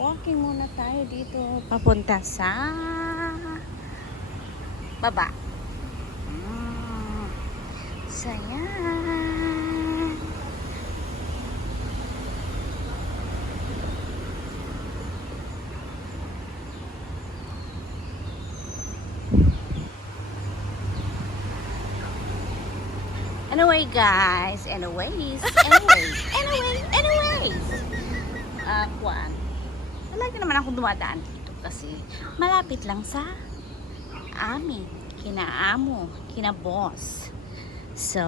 Walking muna tayo dito. Papunta sa baba. Saya. Anyway guys, anyways. Kuan. Lagi naman ako dumadaan dito kasi malapit lang sa amin, kina amo, kina boss. So,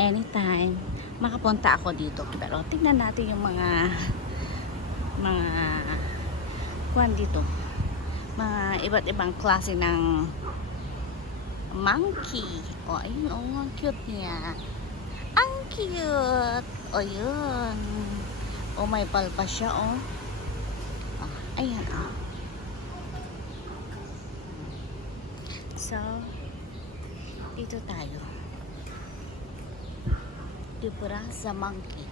anytime makapunta ako dito. Pero tingnan natin yung mga kuan dito. Mga iba't ibang klase ng monkey. O, ayun, oh, ang cute niya. Ang cute. O, yun. O, may palpa siya, oh. Oh, ayan, oh. So, dito tayo. Dipura sa monkey.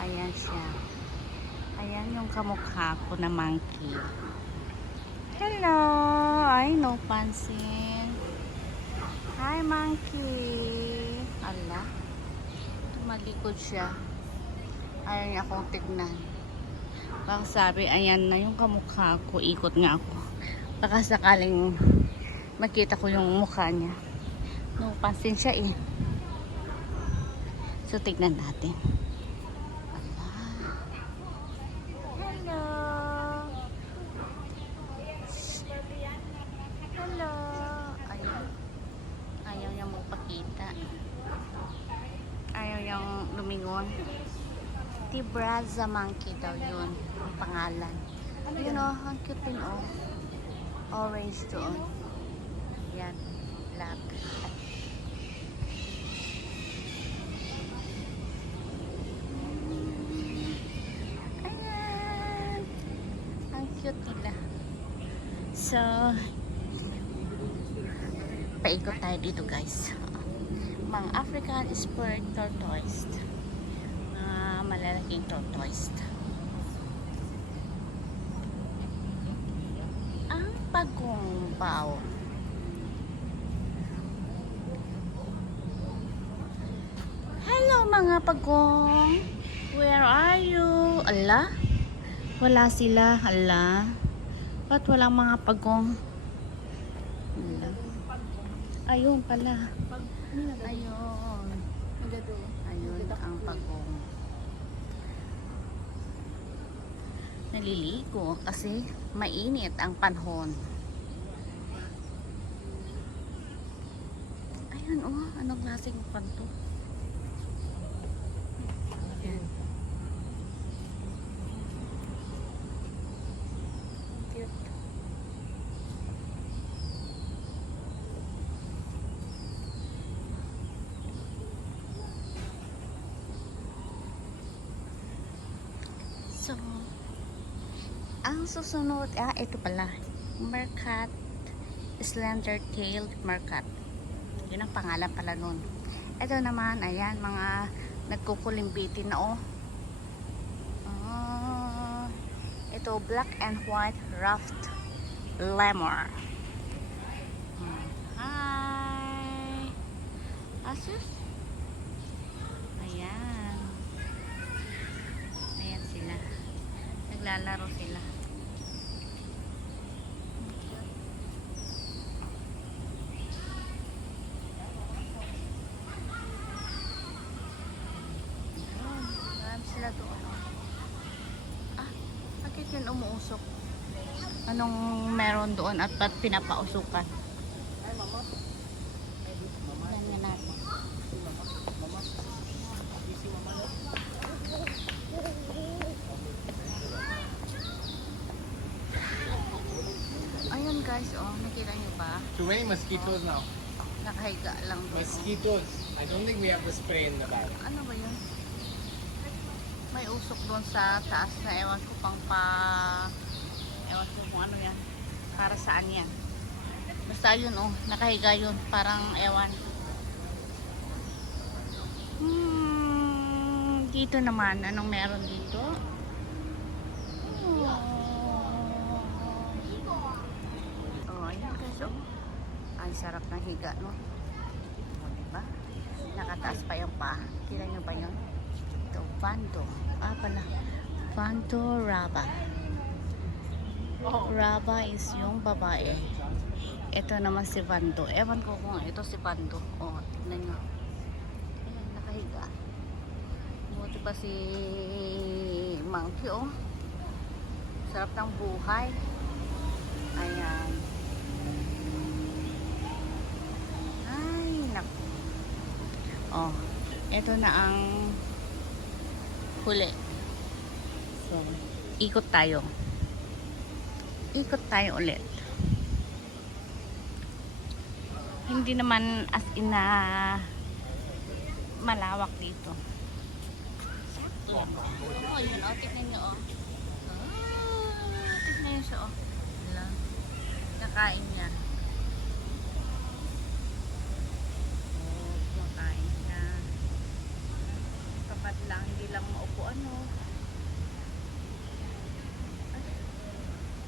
Ayan siya. Ayan yung kamukha ko na monkey. Hello! Ay, no pansin. Hi, monkey. Ala. Tumalikod siya. Ayaw niya akong tignan. Baka sabi, ayan na yung kamukha ko. Ikot nga ako. Baka sakaling makita ko yung mukha niya. No pansin siya eh. So, tignan natin. Ayaw yung lumingon. Tibraza monkey daw yun ang pangalan. Yun o, ang cute din o. Orange doon. Yan, black. Ayan, ang cute nila. So, paikot tayo dito guys. Mga African spurred tortoise. Mga malalaking tortoise. Ang pagungbaw. Hello mga pagong. Where are you? Ala? Wala sila. Ala? Ba't walang mga pagong? Ala? Ayun pala. Ayun. Ayun ang pagong. Naliligo kasi mainit ang panahon. Ayun oh, anong klaseng panto? Ayan. Cute. So, ang susunod, ito pala, Meerkat, slender-tailed Meerkat. Yun ang pangalan pala nun. Ito naman, ayan, mga nagkukulimbitin na ito, black and white ruffed lemur. Hi! Asus? Ayan. Ayan sila. Naglalaro sila. Marami sila doon. Bakit yun umuusok? Anong meron doon at ba't pinapausukan? Yan nga natin. Ayun guys, oh, nakita nyo ba? Too many mosquitoes now. Nakahiga lang doon. Mosquitoes. I don't think we have the spray in the bag. Ano ba yun? May usok doon sa taas na ewan ko ewan ko kung ano yan. Para saan yan. Basta yun oh, nakahiga yun. Parang ewan. Dito naman, anong meron dito? Oh, ayan guys, oh. Ay, sarap ng higa, no? O, diba? Nakataas pa yung paa. Kila nyo ba yun? Ito, Vando. Ah, pala. Vando Raba. Raba is yung babae. Ito naman si Vando. Ewan ko kung ito si Vando. O, tignan nyo. Ayan, nakahiga. Buti pa si Monkey, oh. Sarap ng buhay. Ayan. Ay, naku. Oh, ito na ang huli. So, ikot tayo. Ikot tayo ulit. Hindi naman as in na malawak dito. Oh, yun, oh, tignan nyo, oh. Tignan nyo siya, oh. Wala. Nakain niya. Oh, kumakain siya. Tapat lang, hindi lang maupo, ano. Ay,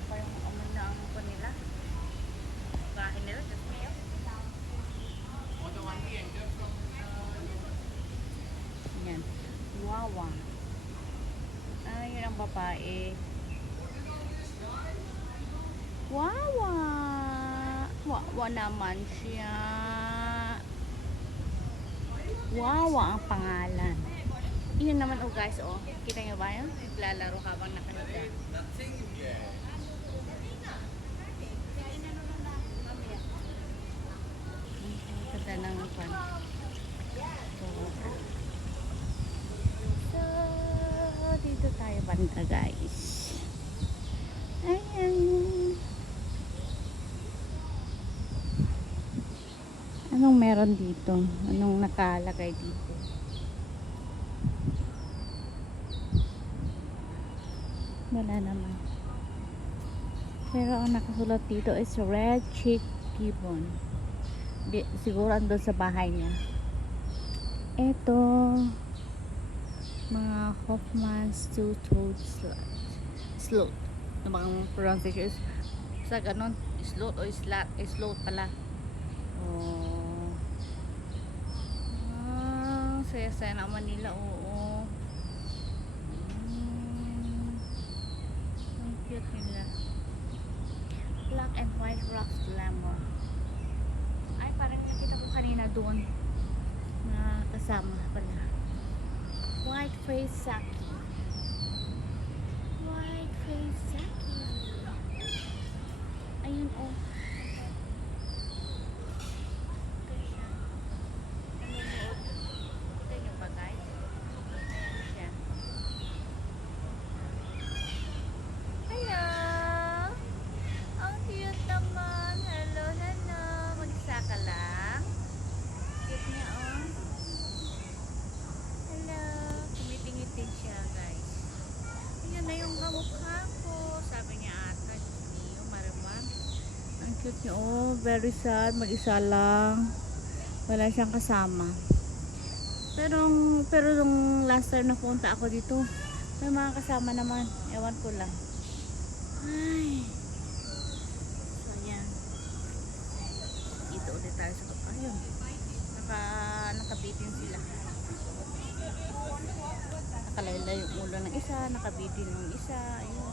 parang amoy na ang pa nila. Kain nila, just me. Yan. Wawa. Ay, yun ang babae. Wawa. Wawa naman siya. Wawa ang pangalan. Yun naman, oh guys, oh. Kita nyo ba yun? Lalaro habang nakahiga. Ganda ng pan. So, dito tayo banda, guys. Ayan. Anong meron dito? Anong nakalagay dito? Wala naman. Pero ang nakasulat dito is red chick gibbon. Siguro andun sa bahay niya. Ito, mga Hoffman's two-toed sloth. Ano bang pronunciation is sa ganon? Sloth o sloth pala. Oh. Ah, saya-saya naman nila, oo. Ang cute nila. Black and white rocks glamour. Ay, parang nakita ko kanina doon na kasama pala. White face saki. White face saki. Ayun, oh. Cute niya, oh, very sad, mag-isa lang, wala siyang kasama. Pero nung last time na punta ako dito, may mga kasama naman, ewan ko lang. Ay, so yan, dito ulit tayo sa ayun, nakabitin sila, nakalaylay yung ulo ng isa, nakabitin yung isa, ayun.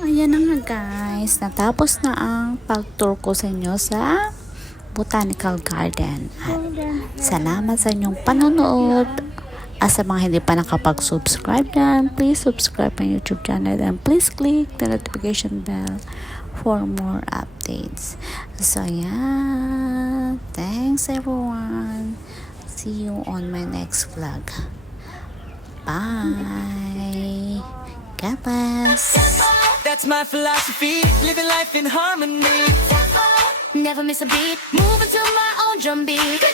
Ayan na nga guys, natapos na ang pag-tour ko sa inyo sa Botanical Garden. At salamat sa inyong panonood. At sa mga hindi pa nakapag-subscribe dyan, please subscribe my YouTube channel and please click the notification bell for more updates. So yeah, thanks everyone. See you on my next vlog. Bye. God bless. That's my philosophy, living life in harmony. Never miss a beat, moving to my own drum beat.